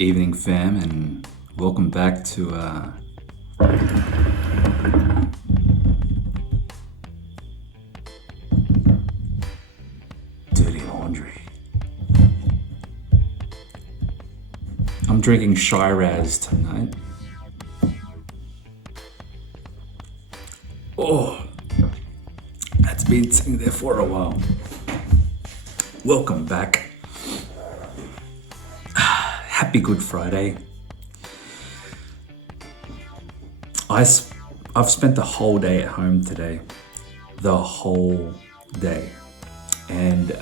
Evening fam, and welcome back to Dirty Laundry. I'm drinking Shiraz tonight. Oh, that's been sitting there for a while. Welcome back. Happy Good Friday. I've spent the whole day at home today. The whole day. And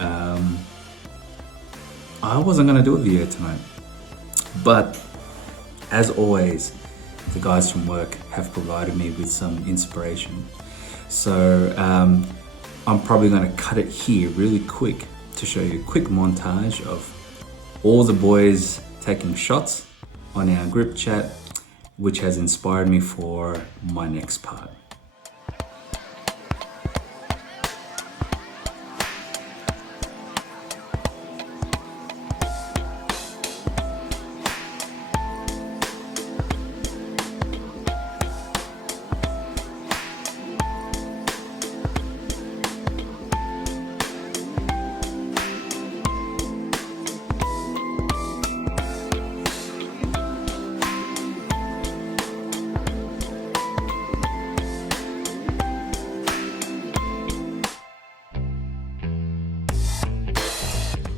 I wasn't going to do a video tonight. But as always, the guys from work have provided me with some inspiration. So I'm probably going to cut it here really quick to show you a quick montage of all the boys taking shots on our group chat, which has inspired me for my next part.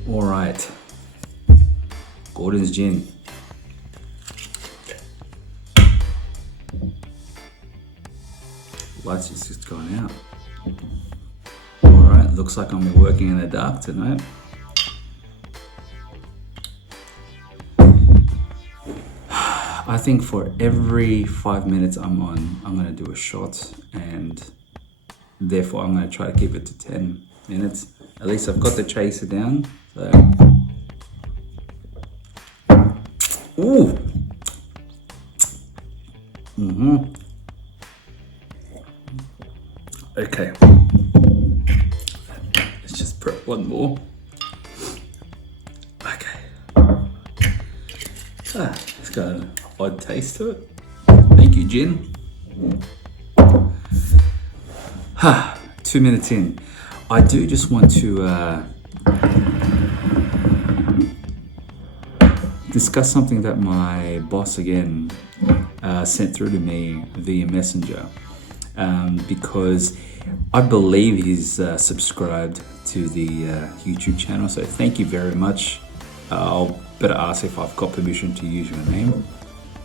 All right, Gordon's gin. Lights is just gone out. All right, looks like I'm working in the dark tonight. I think for every 5 minutes I'm on, I'm gonna do a shot, and therefore I'm gonna try to keep it to 10 minutes. At least I've got the chaser down. So, ooh, Okay, let's just prep one more. Okay, it's got an odd taste to it. Thank you, gin. 2 minutes in. I do just want to discuss something that my boss again sent through to me via Messenger, because I believe he's subscribed to the YouTube channel. So thank you very much. I'll better ask if I've got permission to use your name.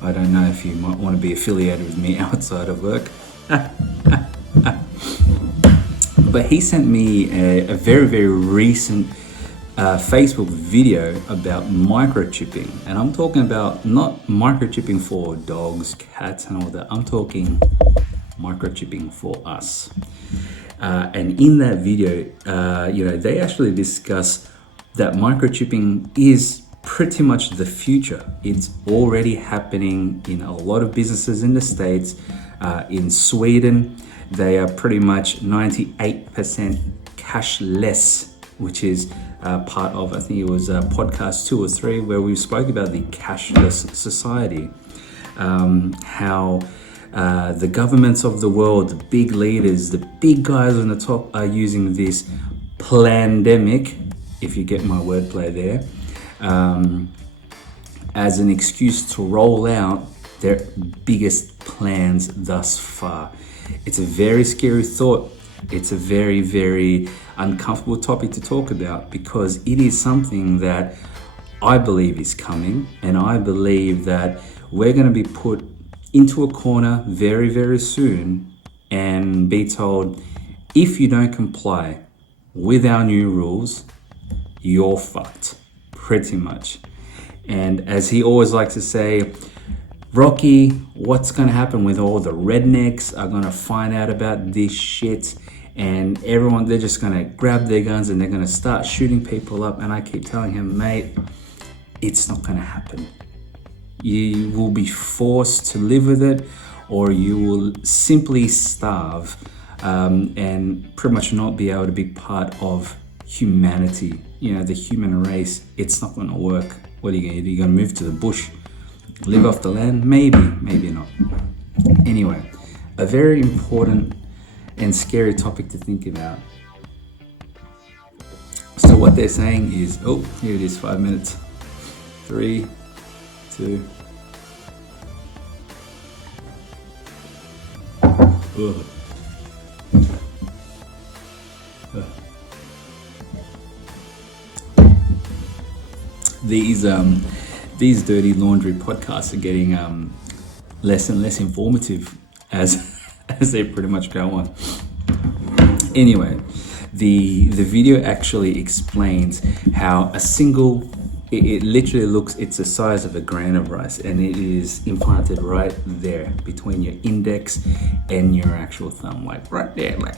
I don't know if you might want to be affiliated with me outside of work. But he sent me a very, very recent Facebook video about microchipping. And I'm talking about not microchipping for dogs, cats, and all that. I'm talking microchipping for us. And in that video, they actually discuss that microchipping is pretty much the future. It's already happening in a lot of businesses in the States. In Sweden, they are pretty much 98% cashless, which is part of, I think it was podcast 2 or 3, where we spoke about the cashless society. How the governments of the world, the big leaders, the big guys on the top are using this pandemic, if you get my wordplay there, as an excuse to roll out their biggest plans thus far. It's a very scary thought. It's a very, very uncomfortable topic to talk about, because it is something that I believe is coming, and I believe that we're going to be put into a corner very, very soon and be told, if you don't comply with our new rules, you're fucked, pretty much. And as he always likes to say, Rocky, what's going to happen with all the rednecks are going to find out about this shit, and everyone, they're just going to grab their guns and they're going to start shooting people up. And I keep telling him, mate, it's not going to happen. You will be forced to live with it, or you will simply starve and pretty much not be able to be part of humanity. You know, the human race, it's not going to work What are you going to do? You're going to move to the bush, live off the land? Maybe, maybe not. Anyway, a very important and scary topic to think about. So what they're saying is, oh, here it is, 5 minutes. 3, 2. Ugh. These dirty laundry podcasts are getting less and less informative as they pretty much go on. Anyway, the video actually explains how it literally looks, it's the size of a grain of rice, and it is implanted right there between your index and your actual thumb, like right there, like.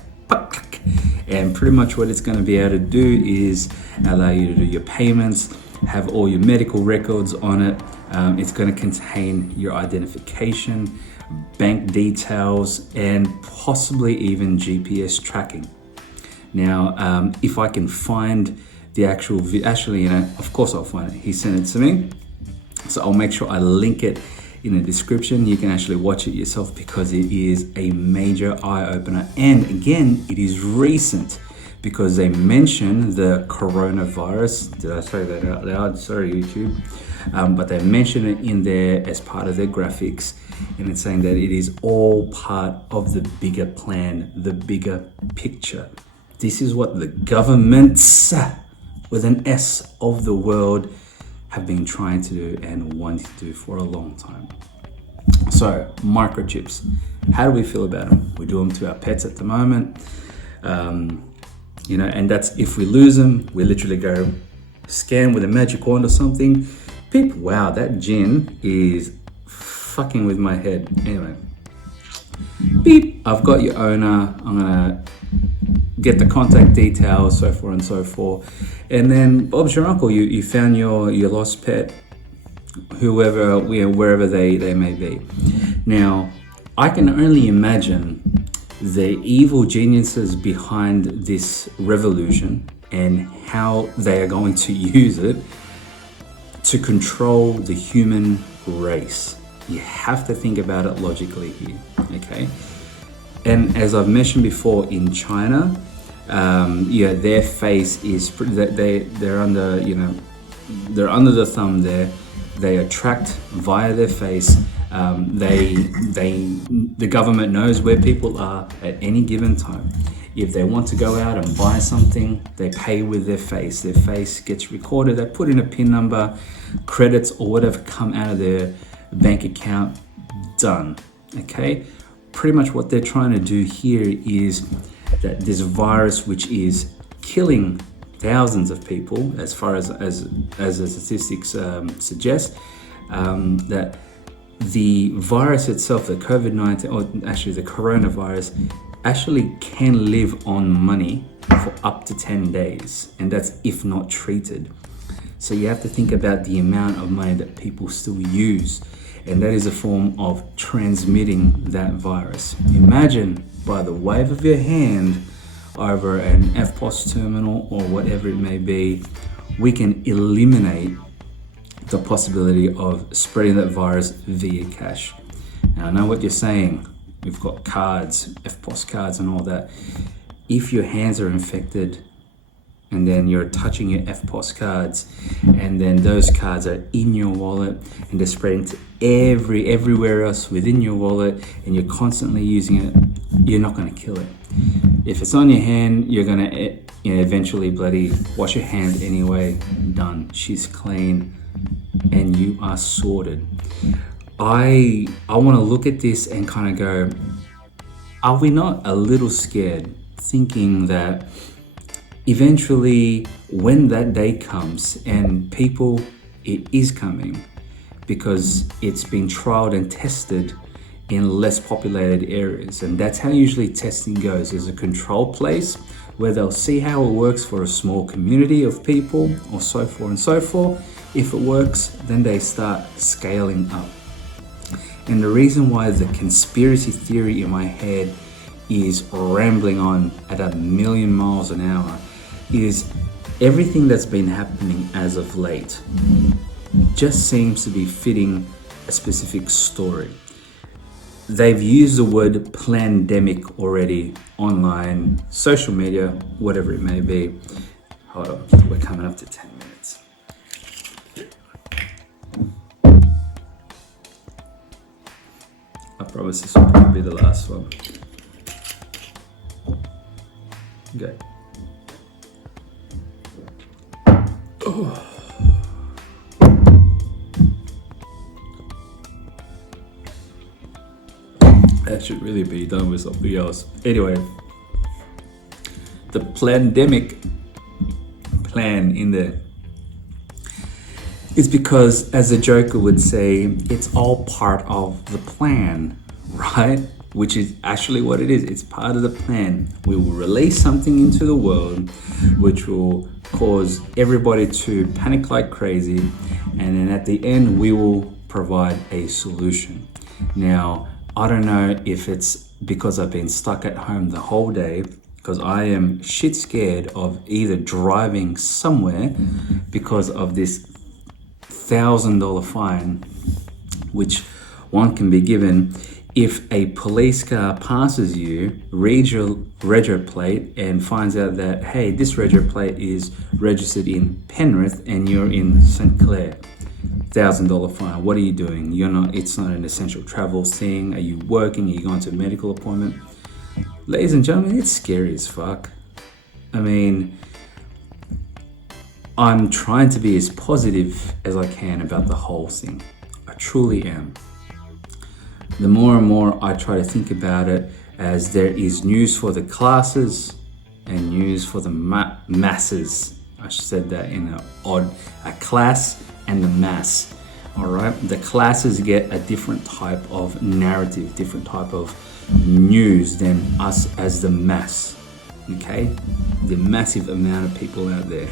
And pretty much what it's going to be able to do is allow you to do your payments, have all your medical records on it. It's going to contain your identification, bank details, and possibly even GPS tracking. Now, if I can find the actual actually, of course I'll find it. He sent it to me, so I'll make sure I link it in the description. You can actually watch it yourself because it is a major eye-opener. And again, it is recent because they mention the coronavirus. Did I say that out loud? Sorry, YouTube. But they mention it in there as part of their graphics, and it's saying that it is all part of the bigger plan, the bigger picture. This is what the governments, with an S, of the world have been trying to do and wanting to do for a long time. So, microchips, how do we feel about them? We do them to our pets at the moment. And that's if we lose them, we literally go scan with a magic wand or something. Beep, wow, that gin is fucking with my head. Anyway, beep, I've got your owner. I'm gonna get the contact details, so forth and so forth. And then Bob's your uncle. You found your lost pet, whoever, wherever they may be. Now, I can only imagine the evil geniuses behind this revolution and how they are going to use it to control the human race. You have to think about it logically here, okay? And as I've mentioned before, in China, their face is they're under they're under the thumb there. They attract via their face. The government knows where people are at any given time. If they want to go out and buy something, they pay with their face. Their face gets recorded. They put in a PIN number, credits or whatever come out of their bank account. Done. Okay. Pretty much what they're trying to do here is that this virus, which is killing thousands of people, as far as the statistics suggest, that the virus itself, the COVID-19, or actually the coronavirus, actually can live on money for up to 10 days, and that's if not treated. So you have to think about the amount of money that people still use, and that is a form of transmitting that virus. Imagine by the wave of your hand over an FPOS terminal or whatever it may be, we can eliminate the possibility of spreading that virus via cash. Now I know what you're saying, we've got cards, FPOS cards and all that. If your hands are infected and then you're touching your FPOS cards and then those cards are in your wallet and they're spreading to everywhere else within your wallet and you're constantly using it, you're not going to kill it. If it's on your hand, you're going to eventually bloody wash your hand anyway. Done. She's clean and you are sorted. I want to look at this and kind of go, are we not a little scared, thinking that eventually when that day comes, and people, it is coming because it's been trialed and tested in less populated areas, and that's how usually testing goes. There's a control place where they'll see how it works for a small community of people or so forth and so forth. If it works, then they start scaling up. And the reason why the conspiracy theory in my head is rambling on at 1,000,000 miles an hour is everything that's been happening as of late. just seems to be fitting a specific story. They've used the word pandemic already online, social media, whatever it may be. Hold on, we're coming up to 10 minutes. I promise this will probably be the last one. Okay. Oh. That should really be done with something else. Anyway, the pandemic plan in there is because, as the Joker would say, it's all part of the plan, right? Which is actually what it is. It's part of the plan. We will release something into the world which will cause everybody to panic like crazy, and then at the end we will provide a solution. Now, I don't know if it's because I've been stuck at home the whole day, because I am shit scared of either driving somewhere because of this $1,000 fine, which one can be given if a police car passes you, reads your rego plate and finds out that, hey, this rego plate is registered in Penrith and you're in St. Clair. $1,000 fine. What are you doing? It's not an essential travel thing. Are you working? Are you going to a medical appointment? Ladies and gentlemen, it's scary as fuck. I mean, I'm trying to be as positive as I can about the whole thing. I truly am. The more and more I try to think about it as there is news for the classes and news for the masses. I said that in a class and the mass. All right, the classes get a different type of narrative, different type of news than us as the mass. Okay, the massive amount of people out there.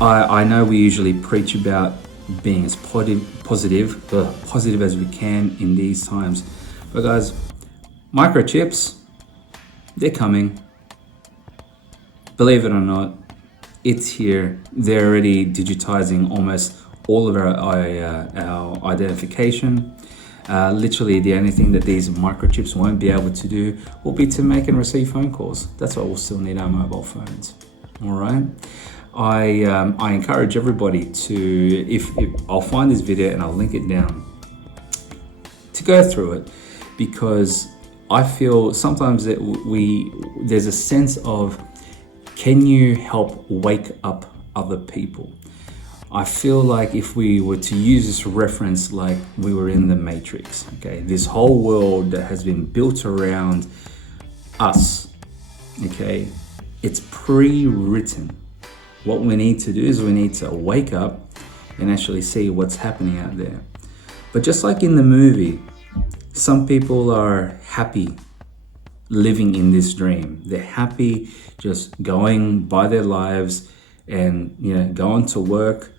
I know we usually preach about being as positive as we can in these times, but guys, microchips, they're coming. Believe it or not, it's here. They're already digitizing almost all of our identification. Literally, the only thing that these microchips won't be able to do will be to make and receive phone calls. That's why we'll still need our mobile phones. All right. I encourage everybody to, if I'll find this video and I'll link it down, to go through it, because I feel sometimes that there's a sense of, can you help wake up other people? I feel like if we were to use this reference like we were in the Matrix, okay, this whole world that has been built around us, okay, it's pre-written. What we need to do is we need to wake up and actually see what's happening out there. But just like in the movie, some people are happy living in this dream. They're happy just going by their lives and, you know, going to work,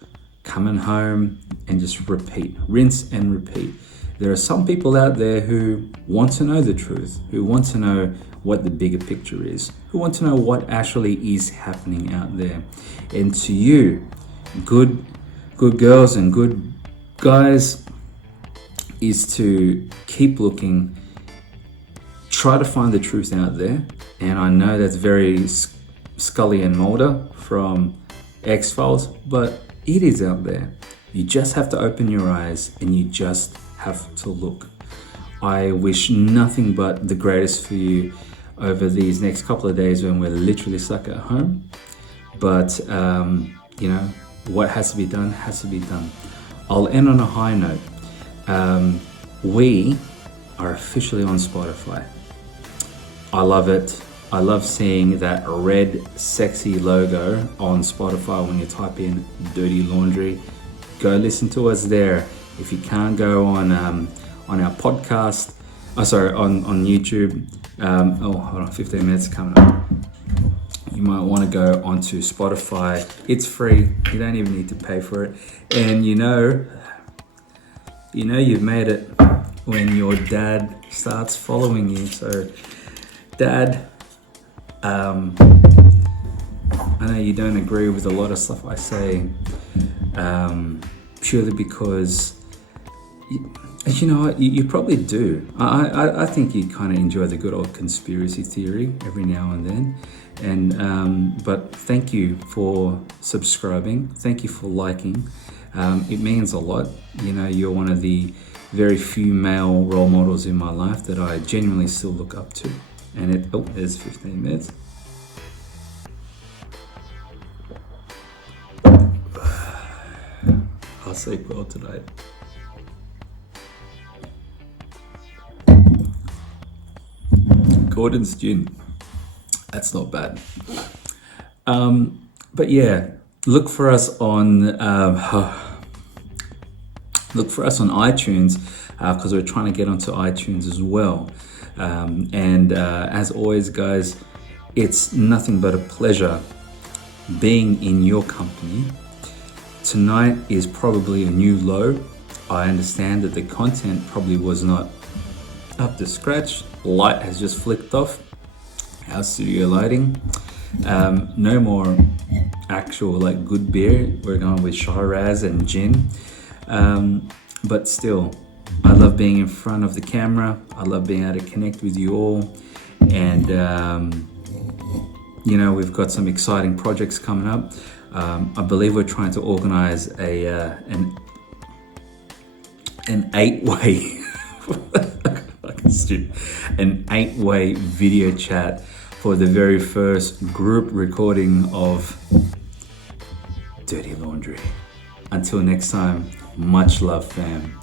coming home, and just repeat, rinse and repeat. There are some people out there who want to know the truth, who want to know what the bigger picture is, who want to know what actually is happening out there. And to you, good girls and good guys, is to keep looking, try to find the truth out there. And I know that's very Scully and Mulder from X-Files, but it is out there. You just have to open your eyes and you just have to look. I wish nothing but the greatest for you over these next couple of days when we're literally stuck at home. But, you know, what has to be done has to be done. I'll end on a high note. We are officially on Spotify. I love it. I love seeing that red, sexy logo on Spotify when you type in Dirty Laundry. Go listen to us there. If you can't go on our podcast, on YouTube, hold on, 15 minutes coming up. You might want to go onto Spotify. It's free. You don't even need to pay for it. And you know you've made it when your dad starts following you. So, Dad, I know you don't agree with a lot of stuff I say, purely because, you know what, you probably do. I think you kind of enjoy the good old conspiracy theory every now and then. And but thank you for subscribing. Thank you for liking. It means a lot. You know, you're one of the very few male role models in my life that I genuinely still look up to. And there's 15 minutes. I'll sleep well tonight. Gordon's gin. That's not bad. But yeah, look for us on iTunes, because we're trying to get onto iTunes as well. And as always, guys, it's nothing but a pleasure being in your company. Tonight is probably a new low. I understand that the content probably was not up to scratch. Light has just flicked off. Our studio lighting. No more actual like good beer. We're going with Shiraz and gin. But still, I love being in front of the camera. I love being able to connect with you all. And you know, we've got some exciting projects coming up. I believe we're trying to organize an 8-way an 8-way video chat for the very first group recording of Dirty Laundry. Until next time, much love, fam.